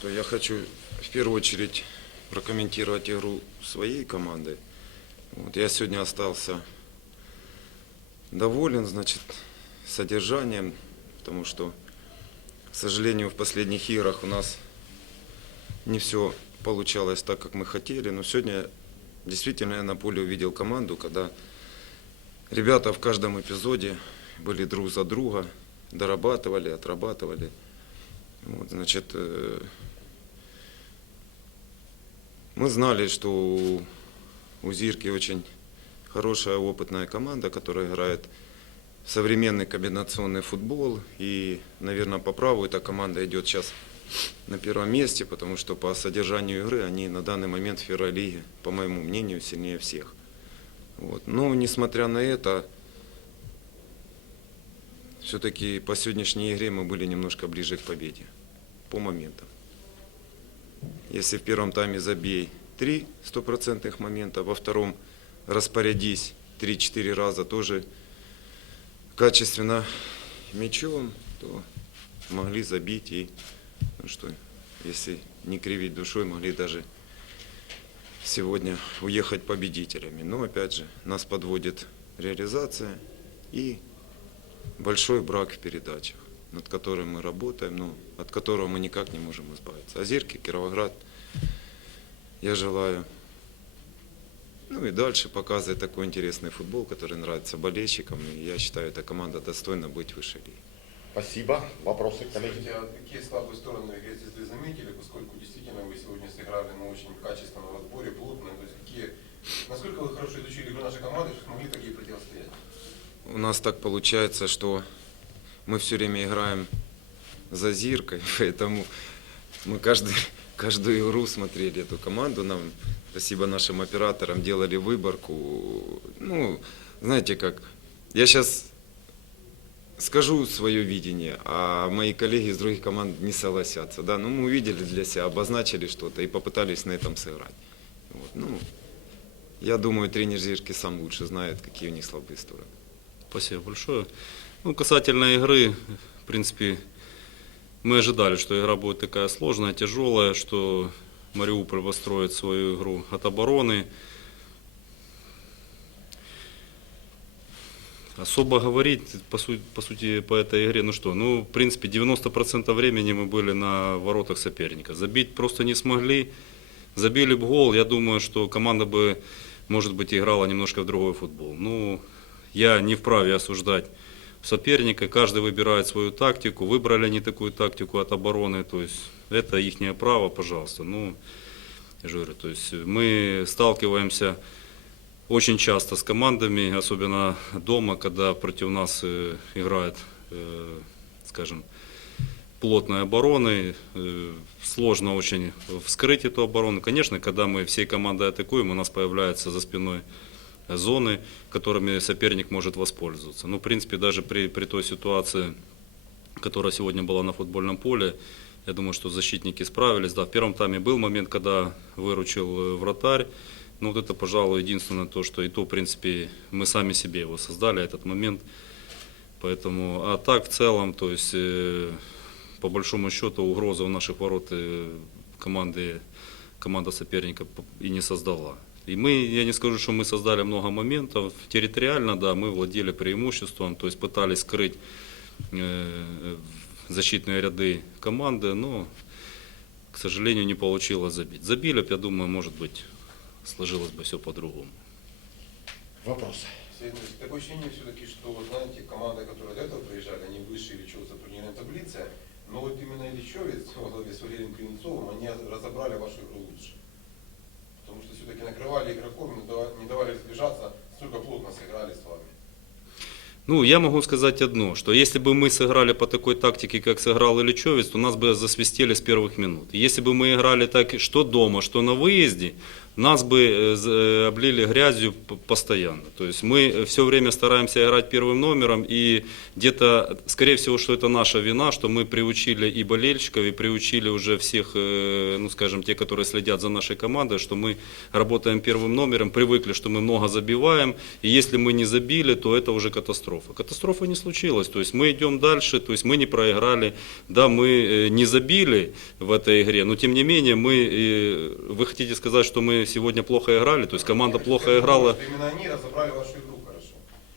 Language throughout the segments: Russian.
что я хочу в первую очередь прокомментировать игру своей команды. Вот, я сегодня остался доволен, значит, содержанием, потому что, к сожалению, в последних играх у нас не все получалось так, как мы хотели. Но сегодня действительно я на поле увидел команду, когда ребята в каждом эпизоде были друг за друга, дорабатывали, отрабатывали. Вот, значит, э, мы знали, что у- у Зирки очень хорошая опытная команда, которая играет в современный комбинационный футбол. И, наверное, по праву эта команда идет сейчас на первом месте, потому что по содержанию игры они на данный момент в первой лиге, по моему мнению, сильнее всех. Вот. Но, несмотря на это, все-таки по сегодняшней игре мы были немножко ближе к победе. По моментам. Если в первом тайме забей три стопроцентных момента, во втором распорядись 3-4 раза тоже качественно мячом, то могли забить и, ну что, если не кривить душой, могли даже сегодня уехать победителями. Но опять же, нас подводит реализация и большой брак в передачах, над которым мы работаем, но от которого мы никак не можем избавиться. Озерки, Кировоград, я желаю, ну и дальше показывать такой интересный футбол, который нравится болельщикам, и я считаю, эта команда достойна быть выше лиги. Спасибо. Вопросы, коллеги? Скажите, а какие слабые стороны звезды заметили, поскольку действительно вы сегодня сыграли ну, очень качественно в отборе, плотно, то есть какие, насколько вы хорошо изучили игру нашей команды, что смогли такие противостоять? У нас так получается, что мы все время играем за Зиркой, поэтому мы каждый, каждую игру смотрели эту команду. Нам, спасибо нашим операторам, делали выборку. Ну, знаете как, я сейчас скажу свое видение, а мои коллеги из других команд не согласятся. Да? Ну, мы увидели для себя, обозначили что-то и попытались на этом сыграть. Вот. Ну, я думаю, тренер Зирки сам лучше знает, какие у них слабые стороны. Спасибо большое. Ну, касательно игры, в принципе, мы ожидали, что игра будет такая сложная, тяжелая, что Мариуполь построит свою игру от обороны. Особо говорить, по, су- по сути, по этой игре, ну что, ну, в принципе, 90% времени мы были на воротах соперника. Забить просто не смогли. Забили бы гол, я думаю, что команда бы, может быть, играла немножко в другой футбол. Ну, я не вправе осуждать соперника, каждый выбирает свою тактику, выбрали они такую тактику от обороны, то есть это их право, пожалуйста. Ну, я же говорю, то есть мы сталкиваемся очень часто с командами, особенно дома, когда против нас э, играет, э, скажем, плотной обороны, э, сложно очень вскрыть эту оборону. Конечно, когда мы всей командой атакуем, у нас появляются за спиной зоны, которыми соперник может воспользоваться. Ну, в принципе, даже при, при той ситуации, которая сегодня была на футбольном поле, я думаю, что защитники справились. Да, в первом тайме был момент, когда выручил э, вратарь. Ну, вот это, пожалуй, единственное то, что и то, в принципе, мы сами себе его создали, этот момент. Поэтому, а так, в целом, то есть, э, по большому счету, угроза в наших ворот э, команды, команда соперника и не создала. И мы, я не скажу, что мы создали много моментов. Территориально, да, мы владели преимуществом, то есть пытались скрыть э, защитные ряды команды, но, к сожалению, не получилось забить. Забили я думаю, может быть, сложилось бы все по-другому. Вопросы? Сегодня Такое ощущение все-таки, что, знаете, команда, которая до этого приезжали, они выше Ильичевца турнирной таблице, но вот именно Ильичевец во главе с Валерием Клинцовым, они разобрали вашу игру лучше. Потому что все-таки накрывали игроков, не дава- не давали разбежаться, столько плотно сыграли с вами. Ну, я могу сказать одно, что если бы мы сыграли по такой тактике, как сыграл Ильичевец, то нас бы засвистели с первых минут. Если бы мы играли так, что дома, что на выезде, нас бы э, э, облили грязью постоянно. То есть мы все время стараемся играть первым номером, и где-то, скорее всего, что это наша вина, что мы приучили и болельщиков, и приучили уже всех, э, ну скажем, те, которые следят за нашей командой, что мы работаем первым номером, привыкли, что мы много забиваем, и если мы не забили, то это уже катастрофа. Катастрофа не случилась, то есть мы идем дальше, то есть мы не проиграли, да, мы э, не забили в этой игре, но тем не менее мы, э, вы хотите сказать, что мы сегодня плохо играли, то есть команда плохо играла, что Именно они разобрали вашу игру хорошо.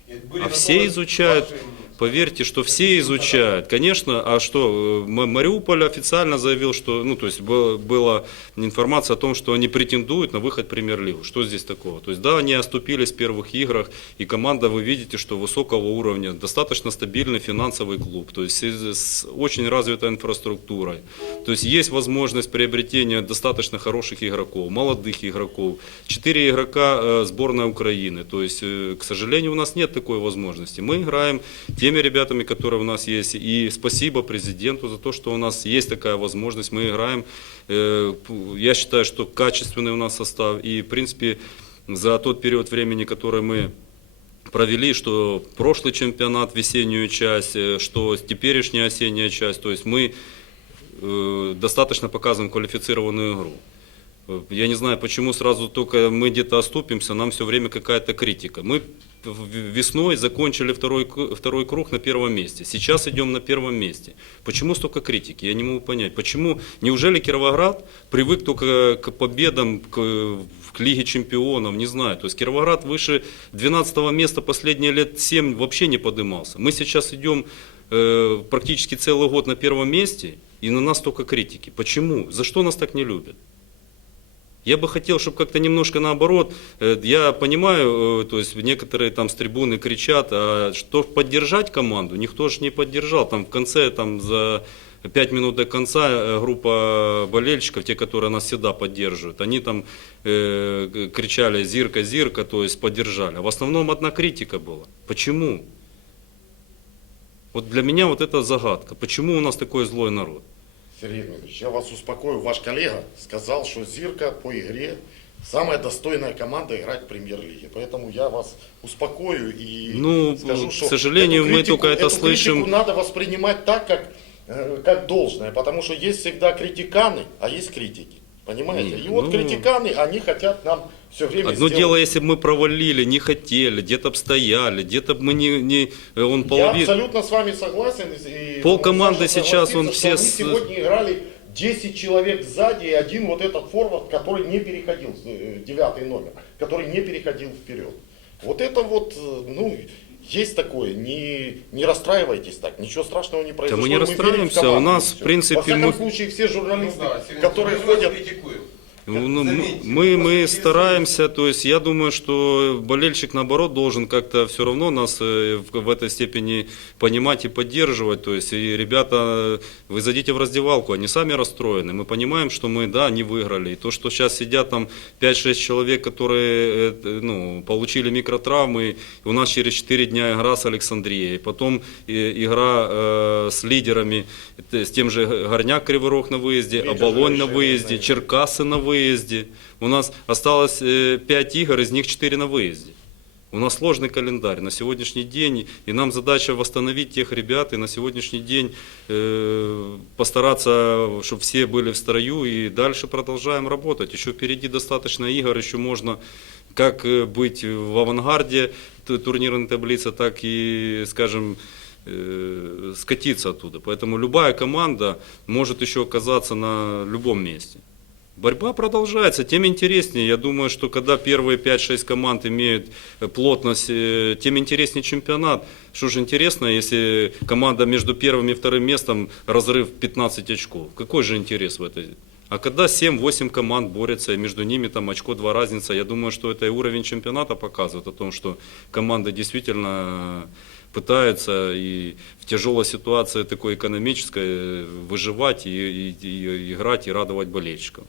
И были А все изучают, поверьте, что все изучают. Конечно, а что, э, Мариуполь официально заявил, что, ну, то есть был- была информация о том, что они претендуют на выход премьер-лигу. Что здесь такого? То есть, да, они оступились в первых играх, и команда, вы видите, что высокого уровня, достаточно стабильный финансовый клуб, то есть с очень развитой инфраструктурой. То есть есть возможность приобретения достаточно хороших игроков, молодых игроков. Четыре игрока э, сборной Украины. То есть, э, к сожалению, у нас нет такой возможности. Мы играем теми ребятами, которые у нас есть. И спасибо президенту за то, что у нас есть такая возможность. Мы играем, э, я считаю, что качественный у нас состав. И, в принципе, за тот период времени, который мы провели, что прошлый чемпионат, весеннюю часть, э, что теперешняя осенняя часть. То есть мы э, достаточно показываем квалифицированную игру. Э, Я не знаю, почему сразу только мы где-то оступимся, нам все время какая-то критика. Мы весной закончили второй, второй круг на первом месте. Сейчас идем на первом месте. Почему столько критики? Я не могу понять. Почему? Неужели Кировоград привык только к победам, к, к Лиге чемпионов? Не знаю. То есть Кировоград выше 12 места последние лет 7 вообще не поднимался. Мы сейчас идем э, практически целый год на первом месте, и на нас только критики. Почему? За что нас так не любят? Я бы хотел, чтобы как-то немножко наоборот, э, я понимаю, э, то есть некоторые там с трибуны кричат, а что поддержать команду, никто же не поддержал. Там в конце, там за пять минут до конца э, группа болельщиков, те, которые нас всегда поддерживают, они там э, кричали «Зирка, Зирка», то есть поддержали. А в основном одна критика была. Почему? Вот для меня вот это загадка. Почему у нас такой злой народ? Сергей Дмитриевич, я вас успокою. Ваш коллега сказал, что Зирка по игре самая достойная команда играть в премьер-лиге. Поэтому я вас успокою и Ну, скажу, к что сожалению, эту мы критику- только это эту слышим. критику надо воспринимать так, как, э, как должное, потому что есть всегда критиканы, а есть критики. Понимаете? Нет, и вот ну- критиканы, они хотят нам все время Одно сделать- дело, если бы мы провалили, не хотели, где-то б стояли, где-то бы мы не, не э, он Я половину. абсолютно с вами согласен. и, Пол команды сейчас, он все Они сегодня играли 10 человек сзади и один вот этот форвард, который не переходил, э, девятый номер, который не переходил вперед. Вот это вот, э, ну, есть такое, не, не расстраивайтесь так, ничего страшного не произошло. мы не расстраиваемся, у нас, в принципе, Во всяком мы- случае, все Ну журналисты, да, Сергей, которые ходят... критикуем. Ну, Заметьте, мы, мы просто стараемся, то есть я думаю, что болельщик наоборот должен как-то все равно нас э, в, этой степени понимать и поддерживать. То есть и ребята, вы зайдите в раздевалку, они сами расстроены. Мы понимаем, что мы, да, не выиграли. И то, что сейчас сидят там 5-6 человек, которые э, ну, получили микротравмы, у нас через 4 дня игра с Александрией, потом э, игра э, с лидерами, с тем же Горняк Кривой Рог на выезде, Оболонь на выезде. Черкасы на выезде. У нас осталось 5 игр, из них 4 на выезде. У нас сложный календарь на сегодняшний день, и нам задача восстановить тех ребят, и на сегодняшний день э, постараться, чтобы все были в строю, и дальше продолжаем работать. Еще впереди достаточно игр, еще можно как э, быть в авангарде турнирной таблицы, так и, скажем, э, скатиться оттуда. Поэтому любая команда может еще оказаться на любом месте. Борьба продолжается, тем интереснее. Я думаю, что когда первые 5-6 команд имеют э, плотность, э, тем интереснее чемпионат. Что же интересно, если команда между первым и вторым местом разрыв 15 очков? Какой же интерес в этой? А когда 7-8 команд борются, и между ними там очко два разница, я думаю, что это и уровень чемпионата показывает о том, что команды действительно пытаются и в тяжелой ситуации такой экономической э, выживать и, и- и играть и радовать болельщиков.